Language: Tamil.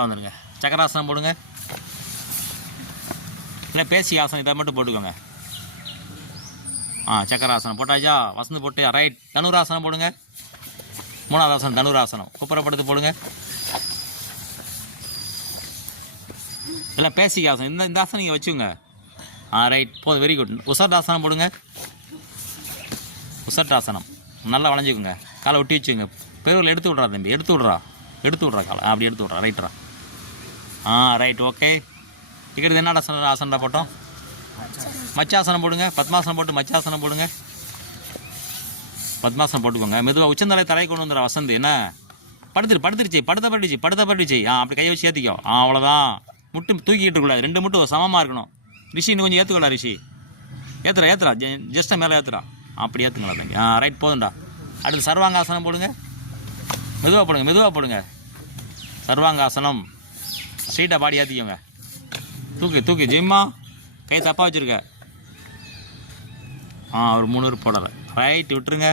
வந்துடுங்க. சக்கராசனம் போடுங்க. இல்லை பேசி ஆசனம் இதை மட்டும் போட்டுக்கோங்க. சக்கராசனம் போட்டாச்சா? வசந்து போட்டு ரைட். தனுராசனம் போடுங்க. 3வது ஆசனம் தனுராசனம். குப்புறப்படுத்து போடுங்க. இல்லை பேசிக் ஆசனம் இந்த ஆசனம் நீங்கள் வச்சுங்க. ரைட் போதும், வெரி குட். உசட்டாசனம் போடுங்க. உசட்டாசனம் நல்லா வளைஞ்சிக்கோங்க. காலை ஒட்டி வச்சுங்க. பெருவில் எடுத்து விட்றா தம்பி, எடுத்து விட்றா காலை. அப்படி எடுத்து விட்றா. ரைட்ரா. Right okay. டிக்கெட் என்ன ஆசனடா போட்டோம்? மச்சாசனம் போடுங்க. பத்மாசனம் போட்டு மச்சாசனம் போடுங்க. பத்மாசனம் போட்டுக்கோங்க. மெதுவாக உச்சந்தலை தலை கொண்டு வந்துடுற வசந்த். என்ன படுத்துருச்சு படுத்த அப்படி கையை வச்சு ஏற்றிக்கோ. அவ்வளோதான். முட்டு தூக்கிட்டு இருக்கக்கூடாது. 2 முட்டு சமமாக இருக்கணும். ரிஷி இன்னும் கொஞ்சம் ஏற்றுக்கொள்ளா. ரிஷி ஏற்றுறா ஜஸ்ட்டாக மேலே ஏற்றுறா. அப்படி ஏற்றுங்களா தம்பி. ரைட் போதும்டா. அடுத்து சர்வாங்காசனம் போடுங்க. மெதுவாக போடுங்க. சர்வாங்காசனம். ஸ்ட்ரெயிட்டாக பாடி ஏற்றிக்கோங்க. தூக்கி ஜிம்மா கை தப்பாக வச்சுருக்க. ஒரு 3 போடலை. ரைட் விட்டுருங்க.